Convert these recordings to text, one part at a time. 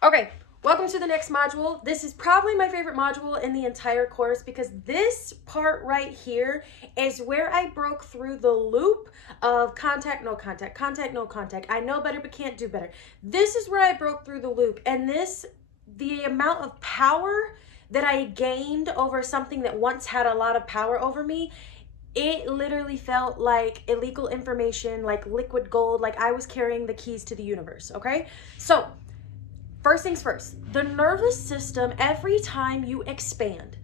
Okay, welcome to the next module. This is probably my favorite module in the entire course because this part right here is where I broke through the loop of contact, no contact, contact, no contact. I know better but can't do better. This is where I broke through the loop, and the amount of power that I gained over something that once had a lot of power over me, it literally felt like illegal information, like liquid gold, like I was carrying the keys to the universe, okay? So, first things first, the nervous system, every time you expand,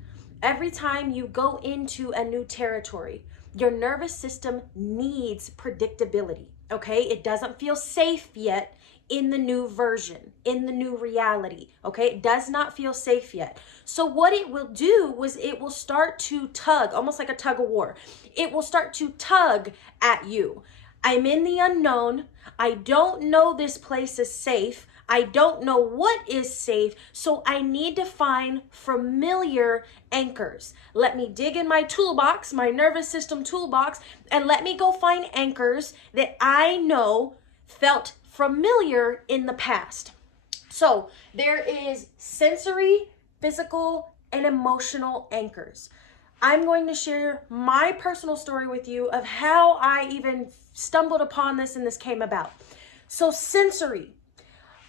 every time you go into a new territory, your nervous system needs predictability, okay? It doesn't feel safe yet in the new version, in the new reality, okay? It does not feel safe yet. So what it will do was it will start to tug, almost like a tug of war. It will start to tug at you. I'm in the unknown. I don't know this place is safe. I don't know what is safe, so I need to find familiar anchors. Let me dig in my toolbox, my nervous system toolbox, and let me go find anchors that I know felt familiar in the past. So there is sensory, physical, and emotional anchors. I'm going to share my personal story with you of how I even stumbled upon this and this came about. So sensory.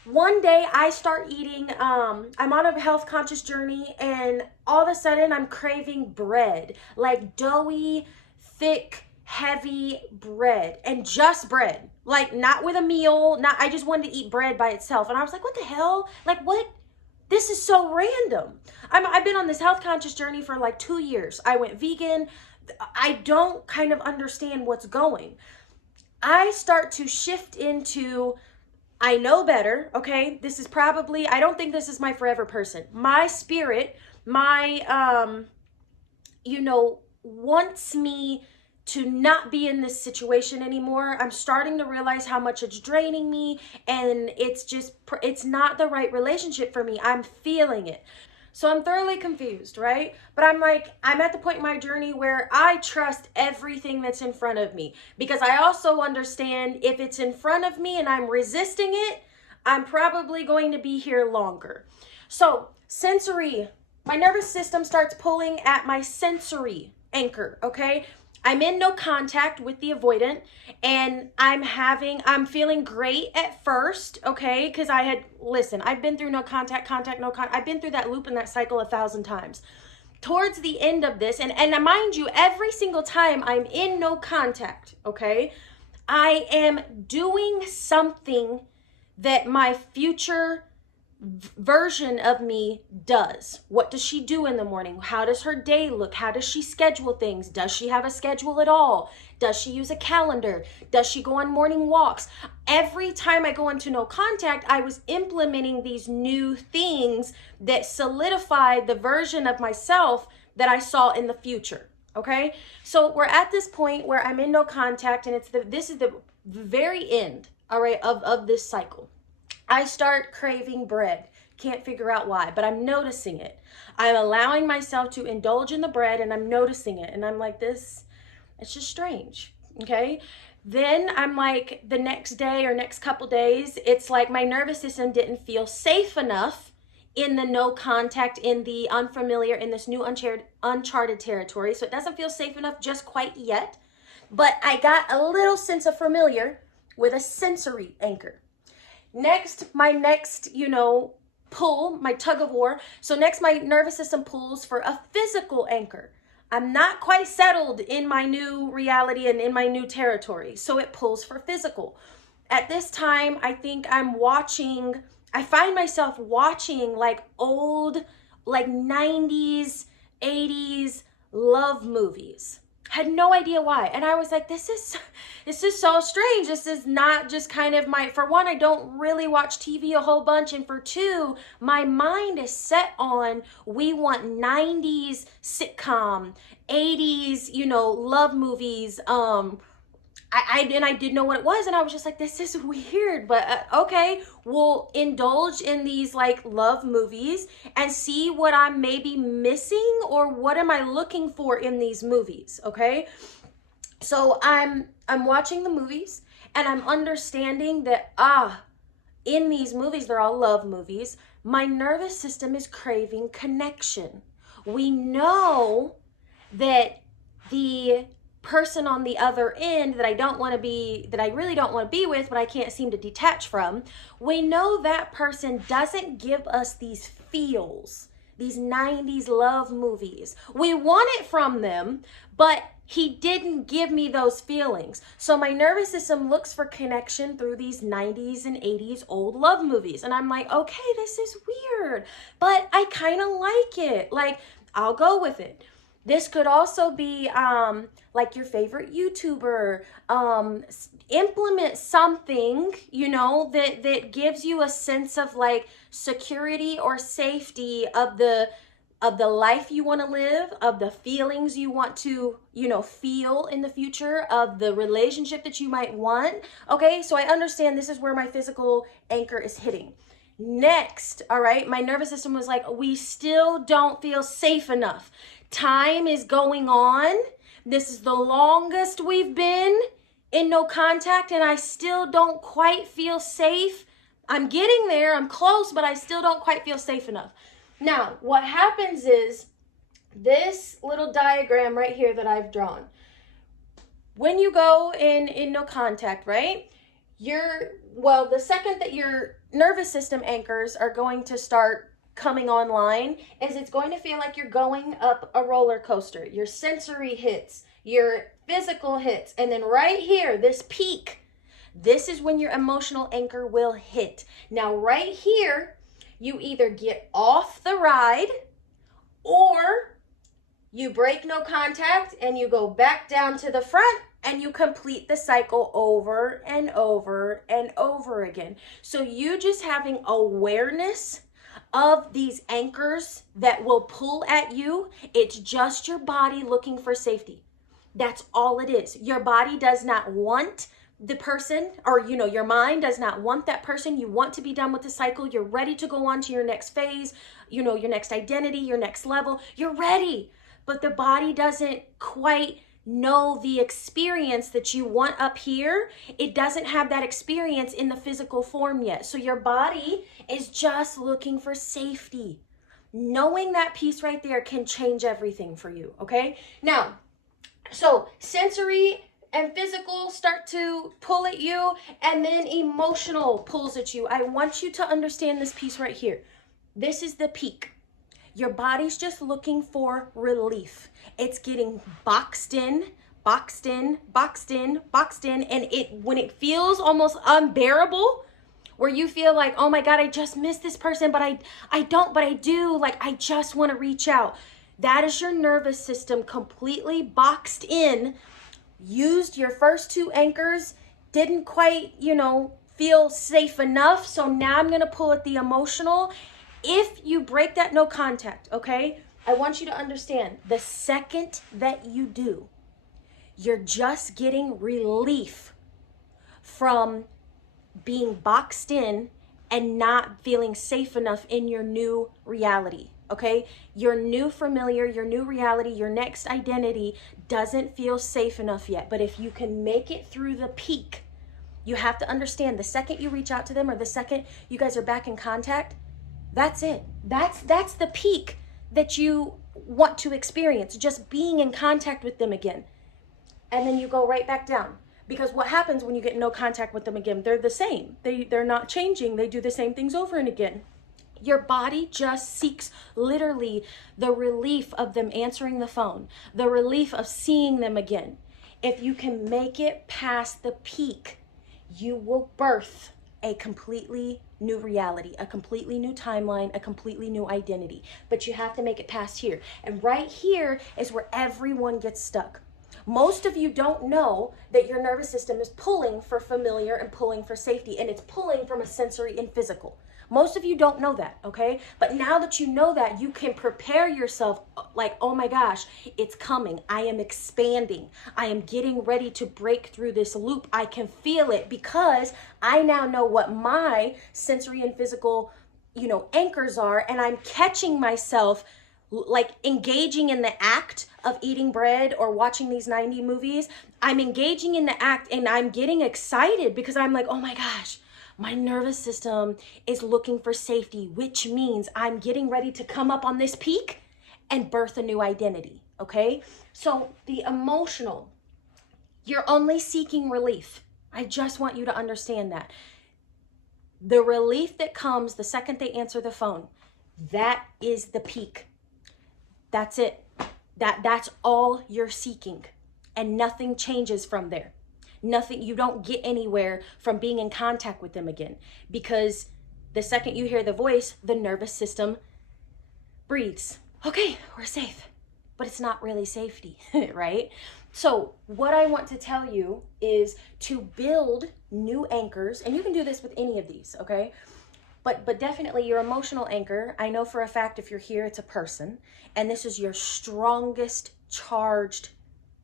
One day I start eating, I'm on a health conscious journey, and all of a sudden I'm craving bread, like doughy, thick, heavy bread, and just bread, like not with a meal, I just wanted to eat bread by itself. And I was like, what the hell? Like, what? This is so random. I've been on this health conscious journey for like 2 years. I went vegan. I don't kind of understand what's going. I start to shift into, I know better, okay? This is probably, I don't think this is my forever person. My spirit, wants me to not be in this situation anymore. I'm starting to realize how much it's draining me, and it's not the right relationship for me. I'm feeling it. So I'm thoroughly confused, right? But I'm at the point in my journey where I trust everything that's in front of me, because I also understand if it's in front of me and I'm resisting it, I'm probably going to be here longer. So sensory, my nervous system starts pulling at my sensory anchor, okay? I'm in no contact with the avoidant, and I'm feeling great at first, okay? Because I've been through no contact, no contact. I've been through that loop and that cycle 1,000 times. Towards the end of this, and mind you, every single time I'm in no contact, okay, I am doing something that my future version of me does. What does she do in the morning? How does her day look? How does she schedule things? Does she have a schedule at all? Does she use a calendar? Does she go on morning walks? Every time I go into no contact, I was implementing these new things that solidified the version of myself that I saw in the future. Okay? So we're at this point where I'm in no contact, and this is the very end, all right, of this cycle. I start craving bread. Can't figure out why, but I'm noticing it. I'm allowing myself to indulge in the bread, and I'm noticing it. And I'm like, it's just strange. Okay. Then I'm like, the next day or next couple days, it's like my nervous system didn't feel safe enough in the no contact, in the unfamiliar, in this new uncharted territory. So it doesn't feel safe enough just quite yet. But I got a little sense of familiar with a sensory anchor. My next, pull, my tug of war. So next, my nervous system pulls for a physical anchor. I'm not quite settled in my new reality and in my new territory. So it pulls for physical. At this time, I find myself watching like old, like 90s, 80s love movies. Had no idea why. And I was like, this is so strange. This is not just kind of for one, I don't really watch TV a whole bunch. And for two, my mind is set on, we want 90s sitcom, 80s, love movies, I didn't know what it was, and I was just like, this is weird, but okay, we'll indulge in these like love movies and see what I'm maybe missing, or what am I looking for in these movies, okay? So I'm watching the movies, and I'm understanding that in these movies, they're all love movies, my nervous system is craving connection. We know that the person on the other end that I don't want to be, that I really don't want to be with, but I can't seem to detach from, we know that person doesn't give us these feels, these 90s love movies. We want it from them, but he didn't give me those feelings. So my nervous system looks for connection through these 90s and 80s old love movies. And I'm like, okay, this is weird, but I kind of like it. Like, I'll go with it. This could also be like your favorite YouTuber. Implement something, you know, that gives you a sense of like security or safety of the life you want to live, of the feelings you want to, you know, feel in the future, of the relationship that you might want. Okay, so I understand this is where my physical anchor is hitting. Next, all right, my nervous system was like, we still don't feel safe enough. Time is going on. This is the longest we've been in no contact, and I still don't quite feel safe. I'm getting there, I'm close, but I still don't quite feel safe enough. Now, what happens is this little diagram right here that I've drawn. When you go in no contact, right? The second that your nervous system anchors are going to start coming online is it's going to feel like you're going up a roller coaster. Your sensory hits, your physical hits, and then right here, this peak, this is when your emotional anchor will hit. Now, right here, you either get off the ride or you break no contact and you go back down to the front and you complete the cycle over and over and over again. So you just having awareness of these anchors that will pull at you, it's just your body looking for safety. That's all it is. Your body does not want the person, or your mind does not want that person. You want to be done with the cycle. You're ready to go on to your next phase, your next identity, your next level. You're ready, but the body doesn't quite know the experience that you want up here. It doesn't have that experience in the physical form yet. So your body is just looking for safety. Knowing that piece right there can change everything for you, okay? Now, so sensory and physical start to pull at you, and then emotional pulls at you. I want you to understand this piece right here. This is the peak. Your body's just looking for relief. It's getting boxed in, and when it feels almost unbearable, where you feel like, oh my God, I just miss this person, but I don't, but I do, like I just want to reach out. That is your nervous system completely boxed in. Used your first two anchors, didn't quite, feel safe enough. So now I'm going to pull at the emotional. If you break that no contact, okay, I want you to understand the second that you do, you're just getting relief from being boxed in and not feeling safe enough in your new reality. Okay, your new familiar, your new reality, your next identity doesn't feel safe enough yet. But if you can make it through the peak, you have to understand the second you reach out to them or the second you guys are back in contact, that's it. That's the peak that you want to experience, just being in contact with them again. And then you go right back down. Because what happens when you get no contact with them again? They're the same. They're not changing. They do the same things over and again. Your body just seeks literally the relief of them answering the phone, the relief of seeing them again. If you can make it past the peak, you will birth a completely new reality, a completely new timeline, a completely new identity. But you have to make it past here. And right here is where everyone gets stuck. Most of you don't know that your nervous system is pulling for familiar and pulling for safety, and it's pulling from a sensory and physical. Most of you don't know that, okay? But now that you know that, you can prepare yourself like, oh my gosh, it's coming. I am expanding. I am getting ready to break through this loop. I can feel it because I now know what my sensory and physical, anchors are, and I'm catching myself like engaging in the act of eating bread or watching these 90 movies. I'm engaging in the act and I'm getting excited because I'm like, oh my gosh, My nervous system is looking for safety, which means I'm getting ready to come up on this peak and birth a new identity, okay? So the emotional, you're only seeking relief. I just want you to understand that. The relief that comes the second they answer the phone, that is the peak. That's it. That's all you're seeking. And nothing changes from there. Nothing, you don't get anywhere from being in contact with them again, because the second you hear the voice, the nervous system breathes. Okay, we're safe, but it's not really safety, right? So what I want to tell you is to build new anchors, and you can do this with any of these, okay? But definitely your emotional anchor, I know for a fact if you're here, it's a person, and this is your strongest charged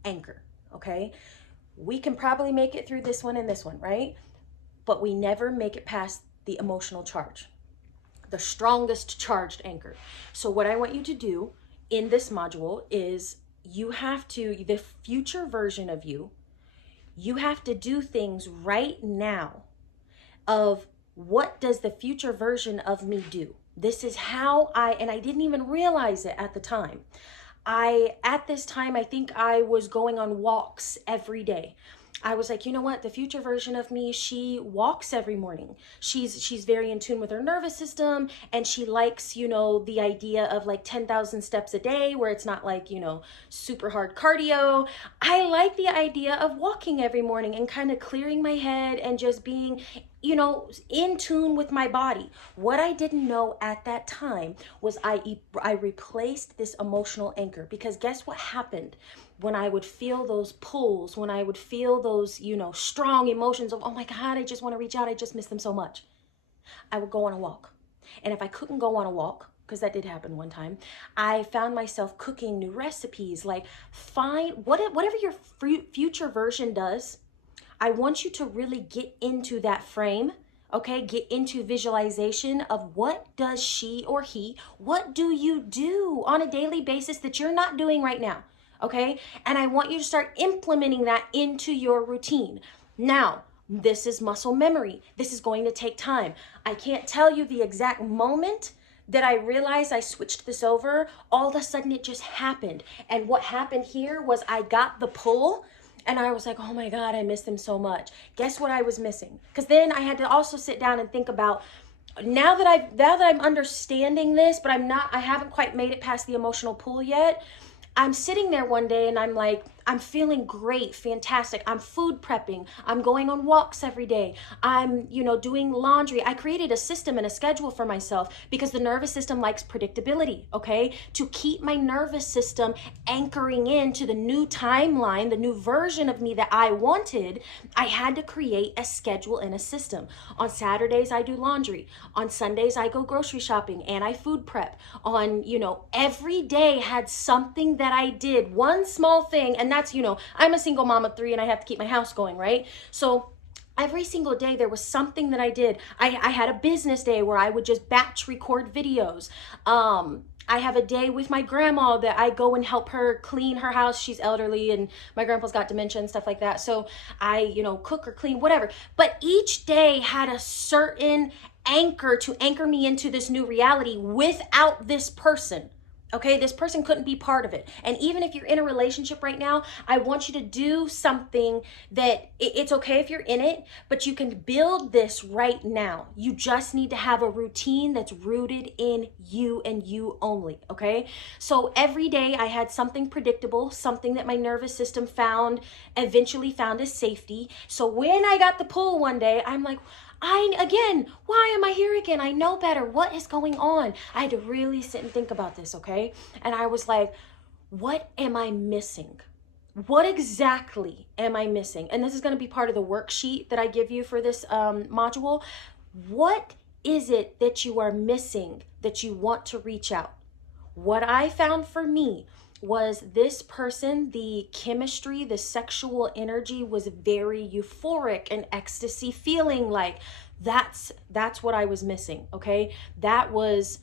anchor, okay? We can probably make it through this one and this one, right? But we never make it past the emotional charge, the strongest charged anchor. So what I want you to do in this module is you have to, the future version of you, you have to do things right now of what does the future version of me do? This is how and I didn't even realize it at the time. At this time, I think I was going on walks every day. I was like, you know what? The future version of me, she walks every morning. She's very in tune with her nervous system, and she likes, you know, the idea of like 10,000 steps a day where it's not like, you know, super hard cardio. I like the idea of walking every morning and kind of clearing my head and just being, you know, in tune with my body. What I didn't know at that time was I replaced this emotional anchor, because guess what happened? When I would feel those pulls, when I would feel those, you know, strong emotions of, oh my God, I just want to reach out, I just miss them so much, I would go on a walk. And if I couldn't go on a walk, because that did happen one time, I found myself cooking new recipes. Like, whatever your future version does, I want you to really get into that frame, okay? Get into visualization of what does she or he, what do you do on a daily basis that you're not doing right now? Okay? And I want you to start implementing that into your routine. Now, this is muscle memory. This is going to take time. I can't tell you the exact moment that I realized I switched this over. All of a sudden it just happened. And what happened here was I got the pull and I was like, oh my God, I miss them so much. Guess what I was missing? Because then I had to also sit down and think about, now that I'm understanding this, but I haven't quite made it past the emotional pull yet. I'm sitting there one day and I'm like, I'm feeling great, fantastic. I'm food prepping. I'm going on walks every day. I'm, you know, doing laundry. I created a system and a schedule for myself because the nervous system likes predictability, okay? To keep my nervous system anchoring into the new timeline, the new version of me that I wanted, I had to create a schedule and a system. On Saturdays, I do laundry. On Sundays, I go grocery shopping and I food prep. On, you know, every day had something that I did, one small thing, and that's, you know, I'm a single mom of 3 and I have to keep my house going, right? So every single day there was something that I did. I had a business day where I would just batch record videos. I have a day with my grandma that I go and help her clean her house. She's elderly and my grandpa's got dementia and stuff like that. So I, you know, cook or clean, whatever. But each day had a certain anchor to anchor me into this new reality without this person. Okay, this person couldn't be part of it. And even if you're in a relationship right now, I want you to do something that it's okay if you're in it, but you can build this right now. You just need to have a routine that's rooted in you and you only, okay? So every day I had something predictable, something that my nervous system eventually found as safety. So when I got the pull one day, I'm like, why am I here again? I know better. What is going on? I had to really sit and think about this, okay? And I was like, what am I missing? What exactly am I missing? And this is going to be part of the worksheet that I give you for this module. What is it that you are missing that you want to reach out? What I found for me was this person, the chemistry, the sexual energy was very euphoric and ecstasy feeling. Like that's what I was missing, okay? That was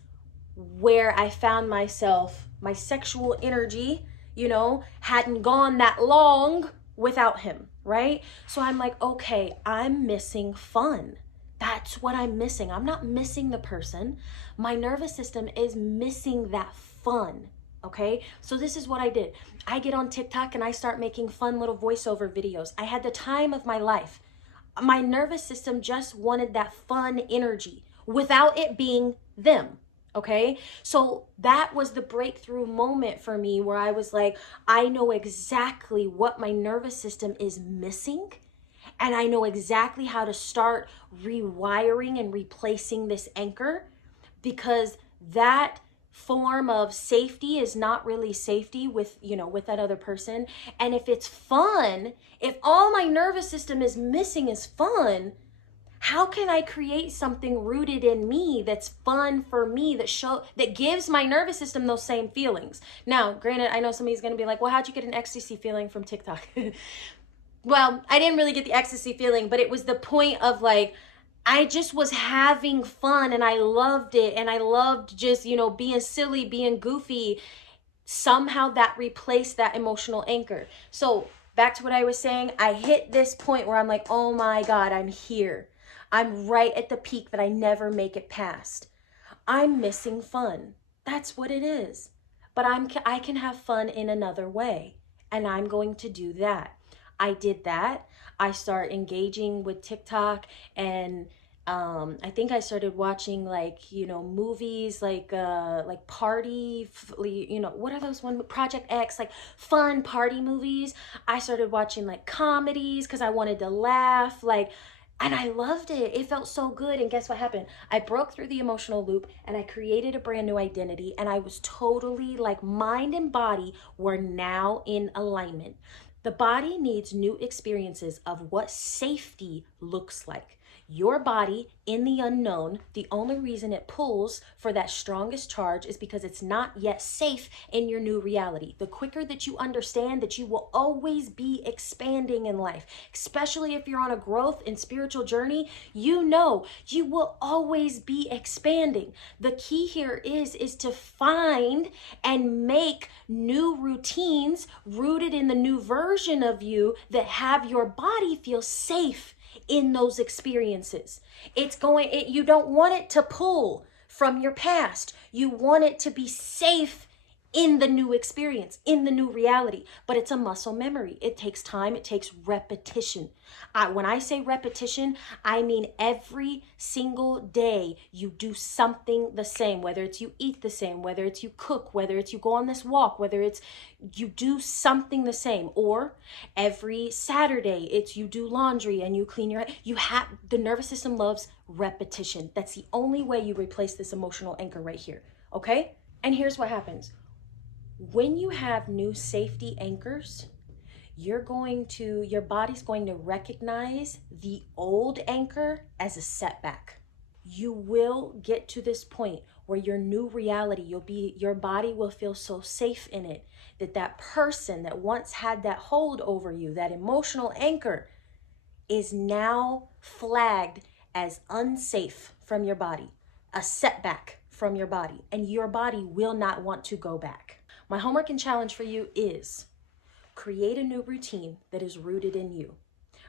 where I found myself, my sexual energy, you know, hadn't gone that long without him, right? So I'm like, okay, I'm missing fun. That's what I'm missing. I'm not missing the person. My nervous system is missing that fun. Okay, so this is what I did. I get on TikTok and I start making fun little voiceover videos. I had the time of my life. My nervous system just wanted that fun energy without it being them. Okay, so that was the breakthrough moment for me where I was like, I know exactly what my nervous system is missing, and I know exactly how to start rewiring and replacing this anchor, because that form of safety is not really safety with, with that other person. And if it's fun, if all my nervous system is missing is fun, how can I create something rooted in me that's fun for me, that gives my nervous system those same feelings? Now, granted, I know somebody's going to be like, well, how'd you get an ecstasy feeling from TikTok? Well, I didn't really get the ecstasy feeling, but it was the point of like, I just was having fun and I loved it. And I loved just, being silly, being goofy. Somehow that replaced that emotional anchor. So back to what I was saying, I hit this point where I'm like, oh my God, I'm here. I'm right at the peak that I never make it past. I'm missing fun. That's what it is. But I can have fun in another way. And I'm going to do that. I did that. I start engaging with TikTok, and I think I started watching movies like party, what are those one, Project X, like fun party movies. I started watching like comedies because I wanted to laugh, and I loved it. It felt so good. And guess what happened? I broke through the emotional loop and I created a brand new identity, and I was totally like, mind and body were now in alignment. The body needs new experiences of what safety looks like. Your body in the unknown, the only reason it pulls for that strongest charge is because it's not yet safe in your new reality. The quicker that you understand that you will always be expanding in life, especially if you're on a growth and spiritual journey, you will always be expanding. The key here is to find and make new routines rooted in the new version of you that have your body feel safe in those experiences. You don't want it to pull from your past. You want it to be safe in the new experience, in the new reality. But it's a muscle memory. It takes time. It takes repetition. When I say repetition, I mean every single day you do something the same, whether it's you eat the same, whether it's you cook, whether it's you go on this walk, whether it's you do something the same. Or every Saturday it's you do laundry and you clean your head. The nervous system loves repetition. That's the only way you replace this emotional anchor right here. Okay? And here's what happens. When you have new safety anchors, your body's going to recognize the old anchor as a setback. You will get to this point where your new reality, your body will feel so safe in it that person that once had that hold over you, that emotional anchor, is now flagged as unsafe from your body, a setback from your body, and your body will not want to go back. My homework and challenge for you is create a new routine that is rooted in you.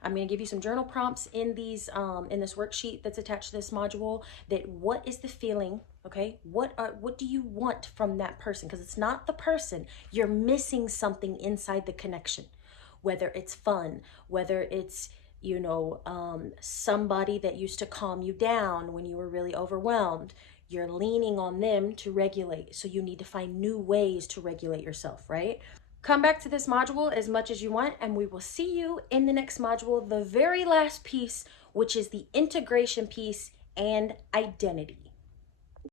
I'm going to give you some journal prompts in this worksheet that's attached to this module. That what is the feeling, okay? What do you want from that person? Because it's not the person. You're missing something inside the connection. Whether it's fun, whether it's somebody that used to calm you down when you were really overwhelmed. You're leaning on them to regulate. So you need to find new ways to regulate yourself, right? Come back to this module as much as you want, and we will see you in the next module, the very last piece, which is the integration piece and identity.